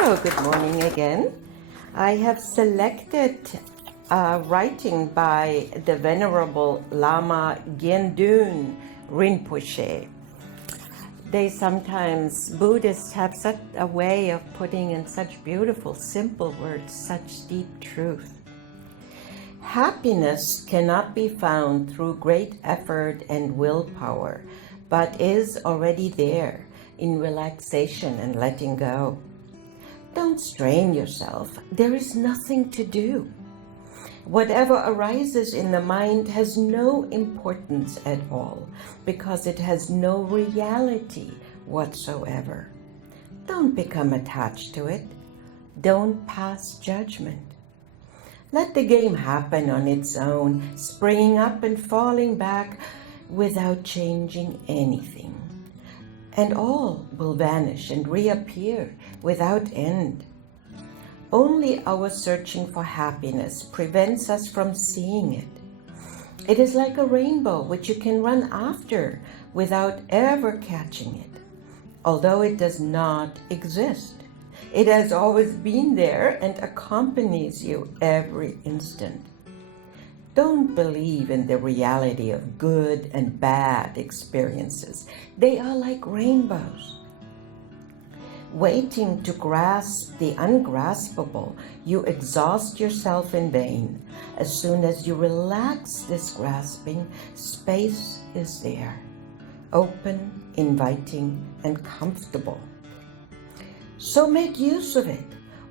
So, good morning again. I have selected writing by the Venerable Lama Gyendun Rinpoche. Buddhists have such a way of putting in such beautiful, simple words, such deep truth. Happiness cannot be found through great effort and willpower, but is already there in relaxation and letting go. Don't strain yourself. There is nothing to do. Whatever arises in the mind has no importance at all because it has no reality whatsoever. Don't become attached to it. Don't pass judgment. Let the game happen on its own, springing up and falling back without changing anything. And all will vanish and reappear without end. Only our searching for happiness prevents us from seeing it. It is like a rainbow which you can run after without ever catching it. Although it does not exist, it has always been there and accompanies you every instant. Don't believe in the reality of good and bad experiences. They are like rainbows. Waiting to grasp the ungraspable, you exhaust yourself in vain. As soon as you relax this grasping, space is there, open, inviting, and comfortable. So make use of it.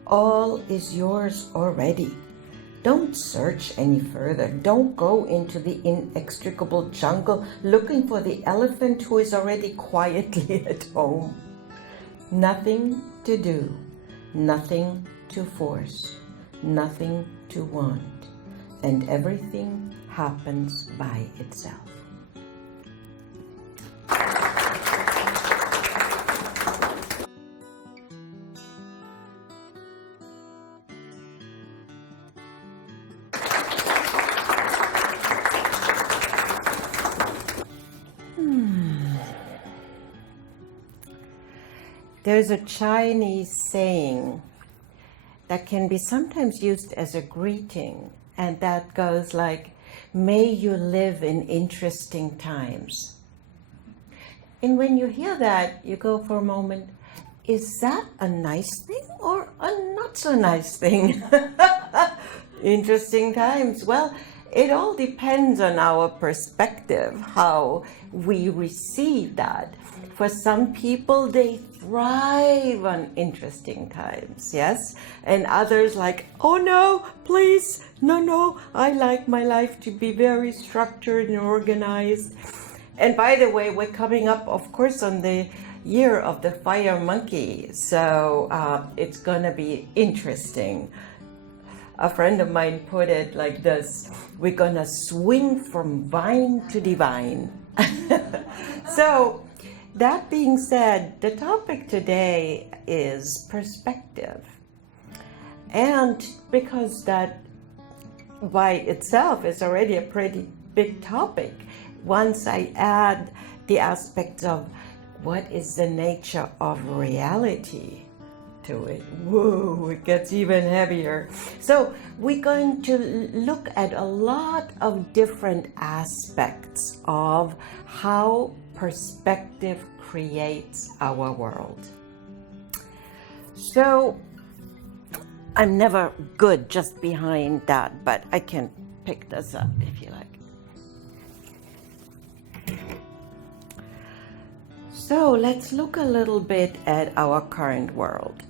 All is yours already. Don't search any further. Don't go into the inextricable jungle looking for the elephant who is already quietly at home. Nothing to do, nothing to force, nothing to want, and everything happens by itself. There's a Chinese saying that can be sometimes used as a greeting, and that goes like, "May you live in interesting times." And when you hear that, you go for a moment, is that a nice thing or a not so nice thing? Interesting times. Well, it all depends on our perspective, how we receive that. For some people, they thrive on interesting times, yes? And others like, oh no, please, no, I like my life to be very structured and organized. And by the way, we're coming up, of course, on the year of the fire monkey, so it's gonna be interesting. A friend of mine put it like this: we're gonna swing from vine to divine. So, that being said, the topic today is perspective. And because that by itself is already a pretty big topic, once I add the aspect of what is the nature of reality to it, whoa, it gets even heavier. So we're going to look at a lot of different aspects of how perspective creates our world. So I'm never good just behind that, but I can pick this up if you like. So let's look a little bit at our current world.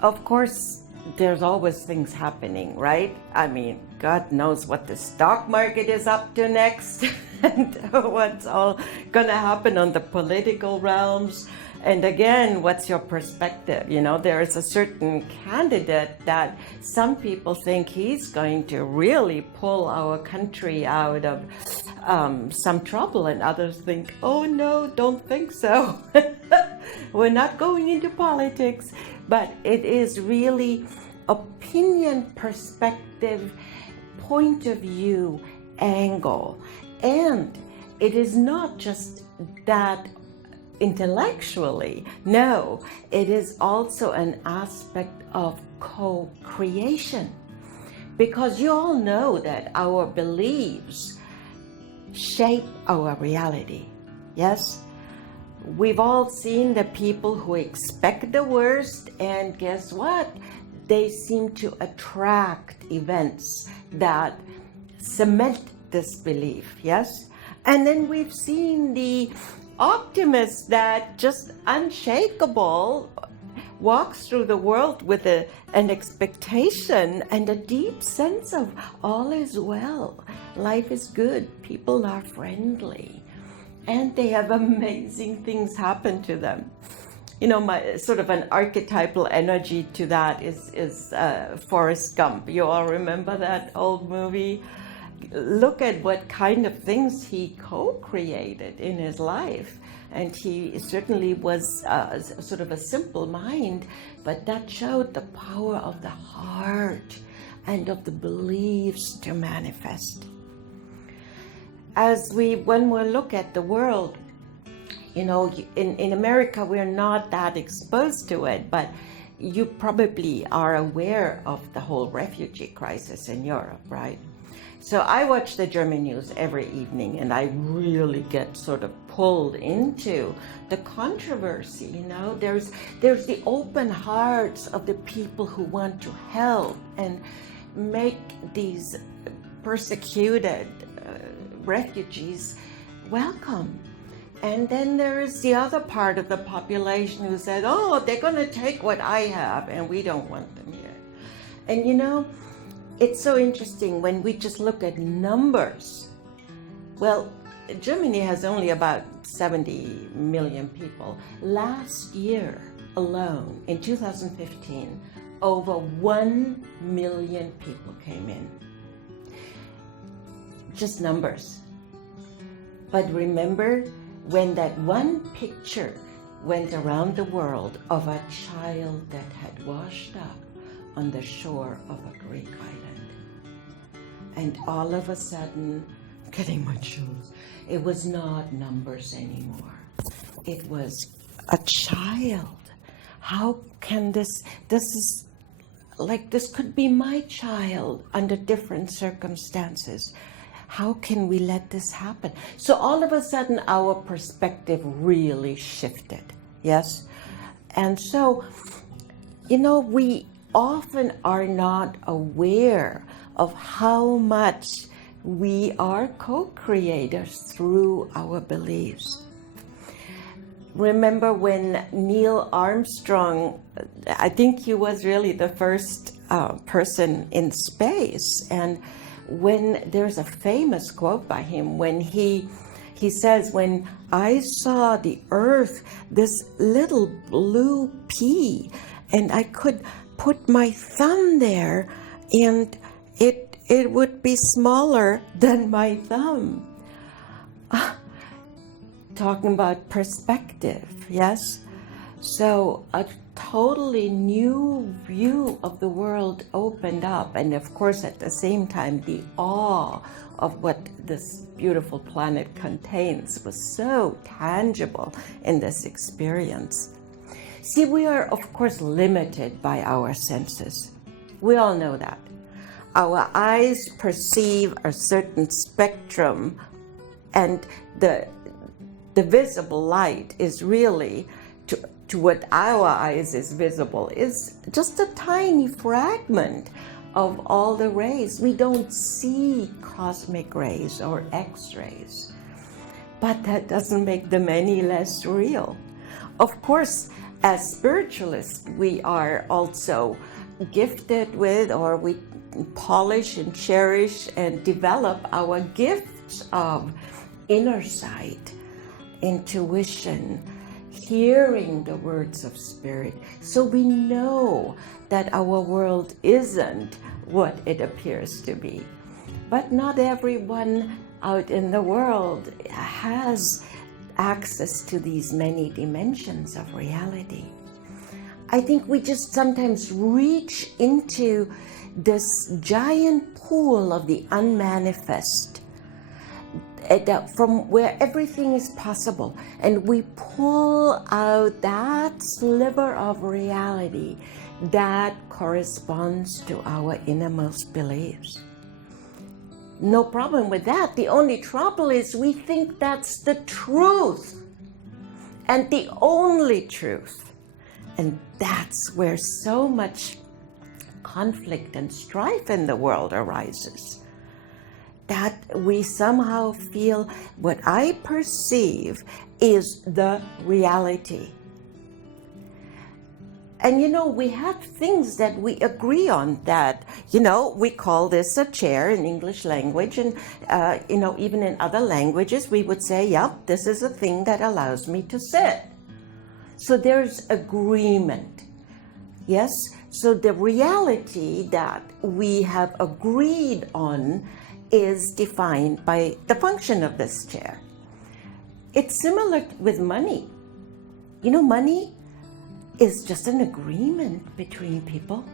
Of course, there's always things happening, right? I mean, God knows what the stock market is up to next and what's all gonna happen on the political realms. And again, what's your perspective? You know, there is a certain candidate that some people think he's going to really pull our country out of some trouble, and others think, oh no, don't think so. We're not going into politics, but it is really opinion, perspective, point of view, angle. And it is not just that intellectually. No, it is also an aspect of co-creation. Because you all know that our beliefs shape our reality. Yes? We've all seen the people who expect the worst, and guess what? They seem to attract events that cement this belief. Yes? And then we've seen the optimists that just unshakable walks through the world with an expectation and a deep sense of all is well, life is good, people are friendly, and they have amazing things happen to them. You know, my sort of an archetypal energy to that is Forrest Gump. You all remember that old movie? Look at what kind of things he co-created in his life. And he certainly was sort of a simple mind, but that showed the power of the heart and of the beliefs to manifest. When we look at the world, you know, in America, we're not that exposed to it, but you probably are aware of the whole refugee crisis in Europe, right? So I watch the German news every evening, and I really get sort of pulled into the controversy. You know, there's the open hearts of the people who want to help and make these persecuted refugees welcome. And then there is the other part of the population who said, oh, they're going to take what I have, and we don't want them here. And you know, it's so interesting when we just look at numbers. Well, Germany has only about 70 million people. Last year alone, in 2015, over 1 million people came in. Just numbers. But remember when that one picture went around the world of a child that had washed up on the shore of a Greek island. And all of a sudden, I'm getting my chills, it was not numbers anymore. It was a child. How can this could be my child under different circumstances. How can we let this happen? So all of a sudden, our perspective really shifted, yes? And so, you know, we often are not aware of how much we are co-creators through our beliefs. Remember when Neil Armstrong, I think he was really the first person in space, and when there's a famous quote by him when he says, when I saw the earth, this little blue pea, and I could put my thumb there and it would be smaller than my thumb. Talking about perspective, yes? So a totally new view of the world opened up, and of course at the same time the awe of what this beautiful planet contains was so tangible in this experience. See, we are of course limited by our senses. We all know that. Our eyes perceive a certain spectrum, and the visible light is really to what our eyes is visible is just a tiny fragment of all the rays. We don't see cosmic rays or X-rays, but that doesn't make them any less real. Of course, as spiritualists, we are also gifted with, or we polish and cherish and develop our gifts of inner sight, intuition, hearing the words of spirit, so we know that our world isn't what it appears to be. But not everyone out in the world has access to these many dimensions of reality. I think we just sometimes reach into this giant pool of the unmanifest, from where everything is possible, and we pull out that sliver of reality that corresponds to our innermost beliefs. No problem with that. The only trouble is we think that's the truth and the only truth. And that's where so much conflict and strife in the world arises. That we somehow feel what I perceive is the reality. And we have things that we agree on that, we call this a chair in English language, and, even in other languages, we would say, yep, this is a thing that allows me to sit. So there's agreement. Yes? So the reality that we have agreed on is defined by the function of this chair. It's similar with money. Money is just an agreement between people.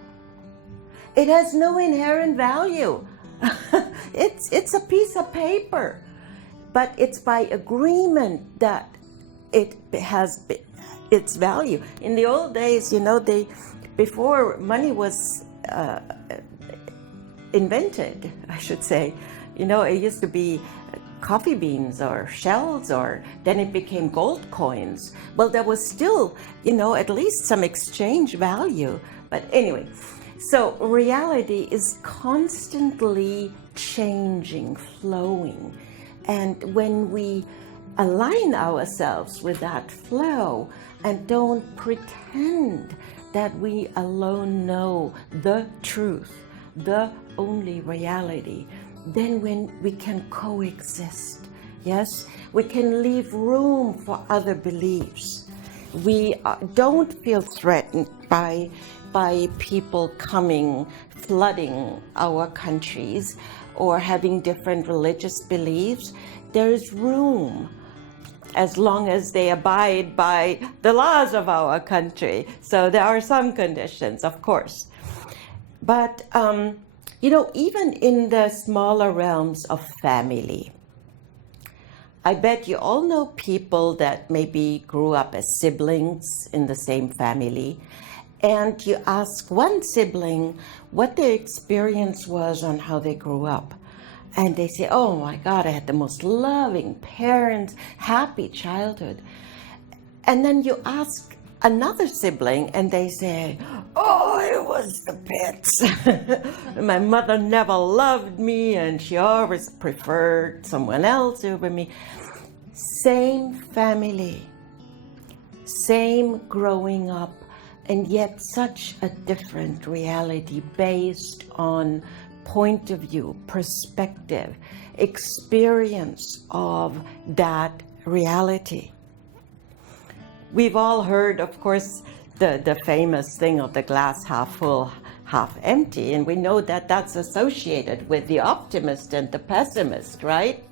It has no inherent value. It's a piece of paper, but it's by agreement that it has its value. In the old days, before money was invented, I should say, it used to be coffee beans or shells, or then it became gold coins. Well, there was still, at least some exchange value. But anyway, so reality is constantly changing, flowing. And when we align ourselves with that flow and don't pretend that we alone know the truth, the only reality, then when we can coexist, yes, we can leave room for other beliefs. We don't feel threatened by people coming, flooding our countries, or having different religious beliefs. There is room, as long as they abide by the laws of our country. So there are some conditions, of course. But even in the smaller realms of family, I bet you all know people that maybe grew up as siblings in the same family, and you ask one sibling what their experience was on how they grew up. And they say, oh my God, I had the most loving parents, happy childhood. And then you ask another sibling and they say, oh, it was the pits. My mother never loved me and she always preferred someone else over me. Same family, same growing up, and yet such a different reality based on point of view, perspective, experience of that reality. We've all heard, of course, the famous thing of the glass half full, half empty, and we know that that's associated with the optimist and the pessimist, right?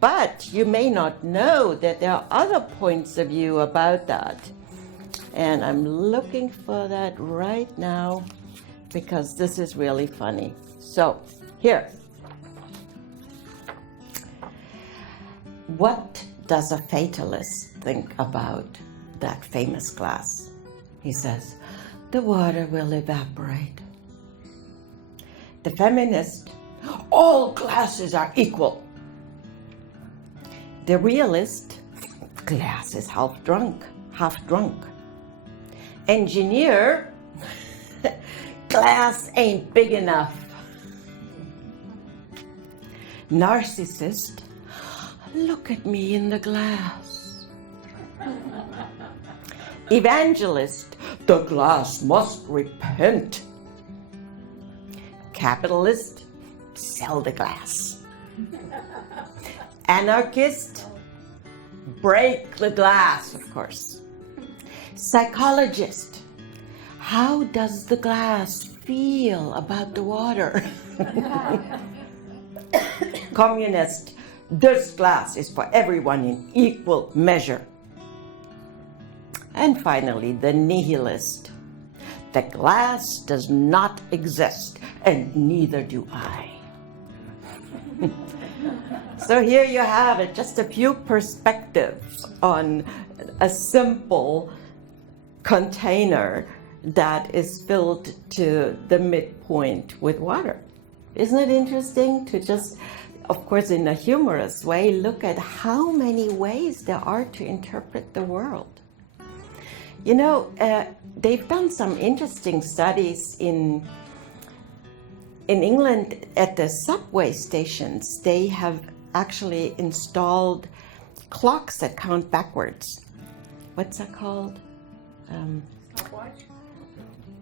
But you may not know that there are other points of view about that. And I'm looking for that right now because this is really funny. So, here. What does a fatalist think about that famous glass? He says, the water will evaporate. The feminist, all glasses are equal. The realist, glass is half drunk. Engineer, glass ain't big enough. Narcissist, look at me in the glass. Evangelist, the glass must repent. Capitalist, sell the glass. Anarchist, break the glass, of course. Psychologist, how does the glass feel about the water? Communist, this glass is for everyone in equal measure. And finally, the nihilist, the glass does not exist, and neither do I. So here you have it, just a few perspectives on a simple container that is filled to the midpoint with water. Isn't it interesting to just, of course in a humorous way, look at how many ways there are to interpret the world? You know, they've done some interesting studies in England at the subway stations. They have actually installed clocks that count backwards. What's that called?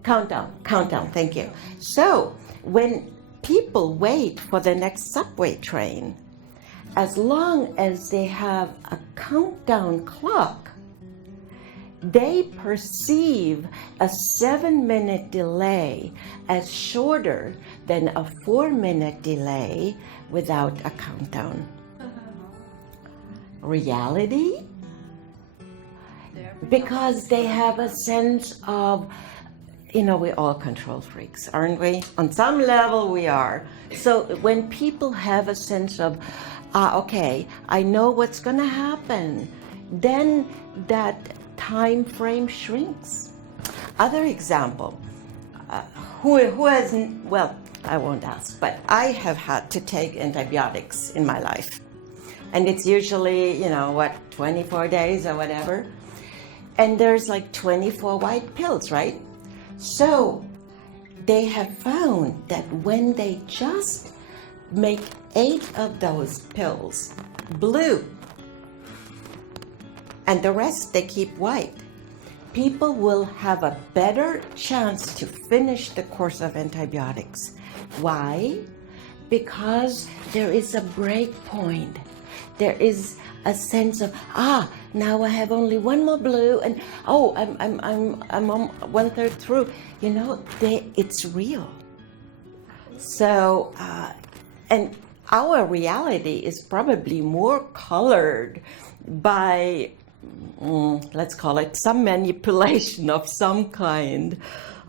Countdown, thank you. So when people wait for the next subway train, as long as they have a countdown clock, they perceive a 7-minute delay as shorter than a 4-minute delay without a countdown. Reality? Because they have a sense of, you know, we're all control freaks, aren't we? On some level we are. So when people have a sense of, okay, I know what's going to happen, then that time frame shrinks. Other example, who hasn't, well, I won't ask, but I have had to take antibiotics in my life. And it's usually, 24 days or whatever. And there's like 24 white pills, right? So they have found that when they just make 8 of those pills blue, and the rest they keep white, people will have a better chance to finish the course of antibiotics. Why? Because there is a break point. There is a sense of, now I have only one more blue, and I'm 1/3 through. It's real. So, and our reality is probably more colored by, let's call it some manipulation of some kind,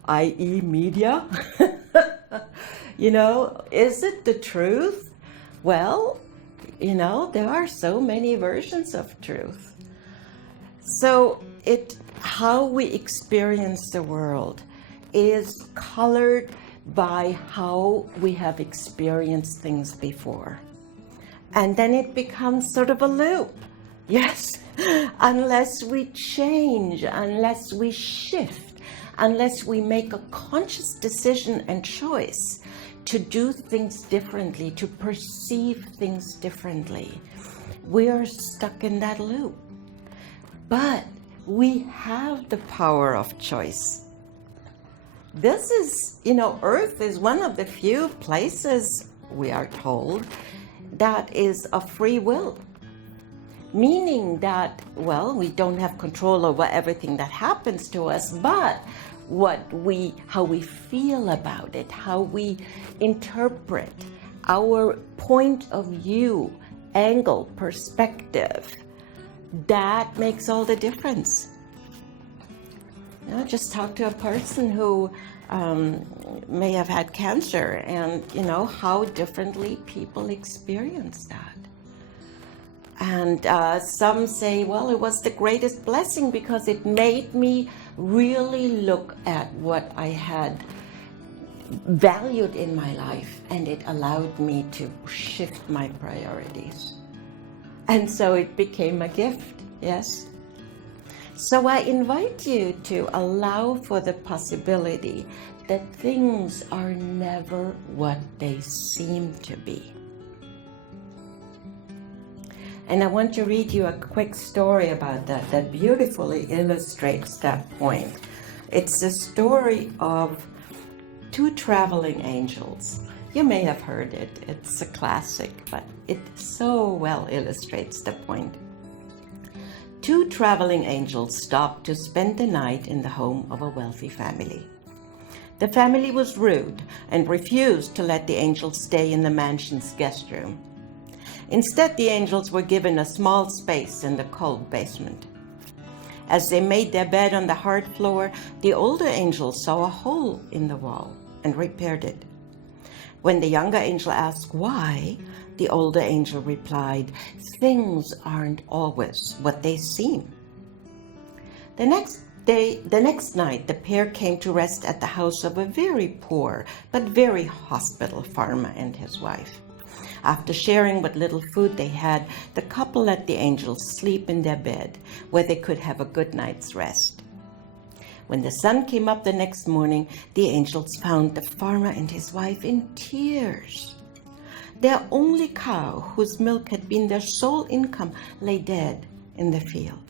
i.e. media. Is it the truth? Well, there are so many versions of truth. So how we experience the world is colored by how we have experienced things before. And then it becomes sort of a loop. Yes, unless we change, unless we shift, unless we make a conscious decision and choice to do things differently, to perceive things differently, we are stuck in that loop. But we have the power of choice. This is, Earth is one of the few places, we are told, that is a free will. Meaning that, well, we don't have control over everything that happens to us, but how we feel about it, how we interpret, our point of view, angle, perspective, that makes all the difference. Just talk to a person who may have had cancer, and how differently people experience that. And some say, well, it was the greatest blessing because it made me really look at what I had valued in my life, and it allowed me to shift my priorities. And so it became a gift, yes? So I invite you to allow for the possibility that things are never what they seem to be. And I want to read you a quick story about that beautifully illustrates that point. It's the story of 2 traveling angels. You may have heard it. It's a classic, but it so well illustrates the point. 2 traveling angels stopped to spend the night in the home of a wealthy family. The family was rude and refused to let the angels stay in the mansion's guest room. Instead, the angels were given a small space in the cold basement. As they made their bed on the hard floor, the older angel saw a hole in the wall and repaired it. When the younger angel asked why, the older angel replied, "Things aren't always what they seem." The next night, the pair came to rest at the house of a very poor but very hospitable farmer and his wife. After sharing what little food they had, the couple let the angels sleep in their bed, where they could have a good night's rest. When the sun came up the next morning, the angels found the farmer and his wife in tears. Their only cow, whose milk had been their sole income, lay dead in the field.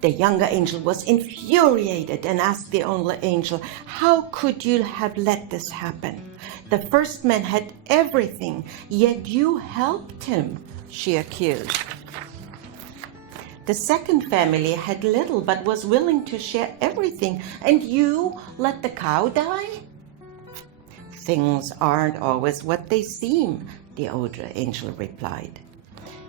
The younger angel was infuriated and asked the older angel, "How could you have let this happen? The first man had everything, yet you helped him," she accused. "The second family had little but was willing to share everything, and you let the cow die?" "Things aren't always what they seem," the older angel replied.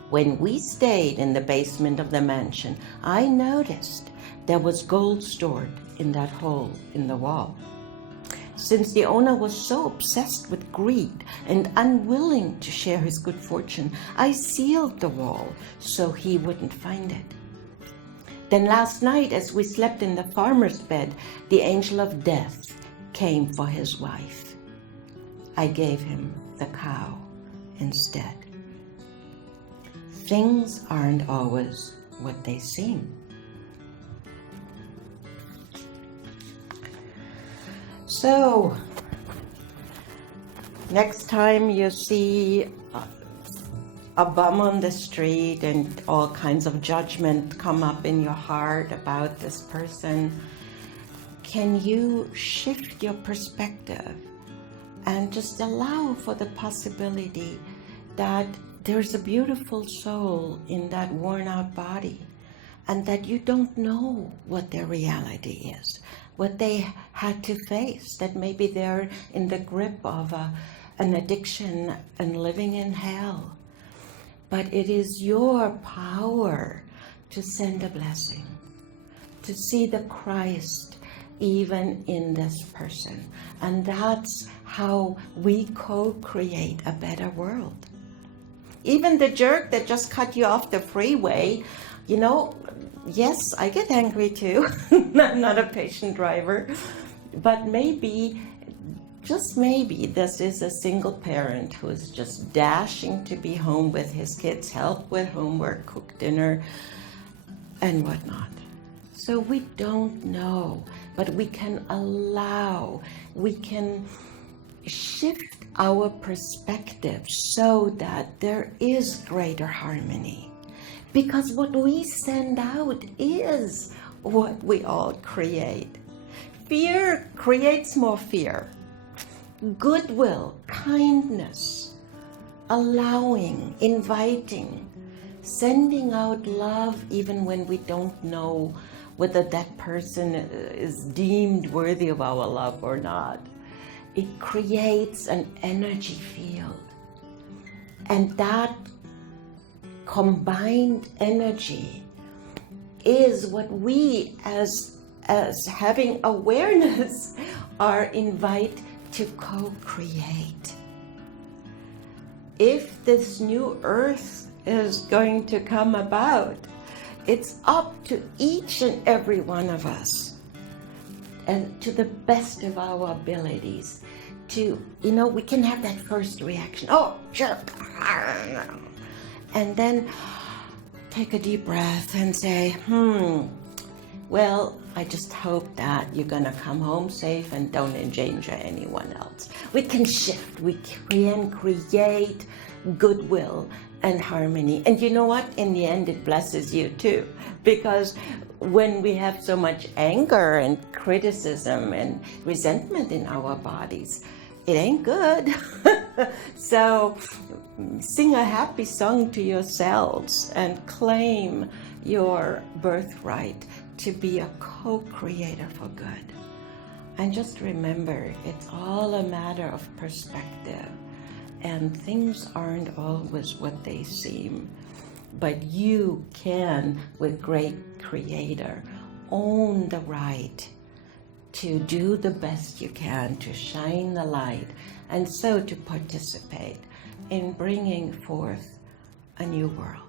"When we stayed in the basement of the mansion, I noticed there was gold stored in that hole in the wall. Since the owner was so obsessed with greed and unwilling to share his good fortune, I sealed the wall so he wouldn't find it. Then last night, as we slept in the farmer's bed, the angel of death came for his wife. I gave him the cow instead. Things aren't always what they seem." So, next time you see a bum on the street and all kinds of judgment come up in your heart about this person, can you shift your perspective and just allow for the possibility that there's a beautiful soul in that worn-out body, and that you don't know what their reality is, what they had to face, that maybe they're in the grip of an addiction and living in hell. But it is your power to send a blessing, to see the Christ even in this person. And that's how we co-create a better world. Even the jerk that just cut you off the freeway, yes, I get angry too. I'm not a patient driver. But maybe, just maybe, this is a single parent who is just dashing to be home with his kids, help with homework, cook dinner, and whatnot. So we don't know, but we can allow, we can shift our perspective so that there is greater harmony. Because what we send out is what we all create. Fear creates more fear. Goodwill, kindness, allowing, inviting, sending out love even when we don't know whether that person is deemed worthy of our love or not. It creates an energy field. And that combined energy is what we as having awareness are invited to co-create. If this new earth is going to come about, it's up to each and every one of us, and to the best of our abilities, to, we can have that first reaction, oh, sure, and then take a deep breath and say, well, I just hope that you're gonna come home safe and don't endanger anyone else. We can shift, we can create goodwill and harmony. And you know what? In the end, it blesses you too. Because when we have so much anger and criticism and resentment in our bodies, it ain't good. So sing a happy song to yourselves and claim your birthright to be a co-creator for good. And just remember, it's all a matter of perspective. And things aren't always what they seem. But you can, with great Creator, own the right to do the best you can, to shine the light, and so to participate in bringing forth a new world.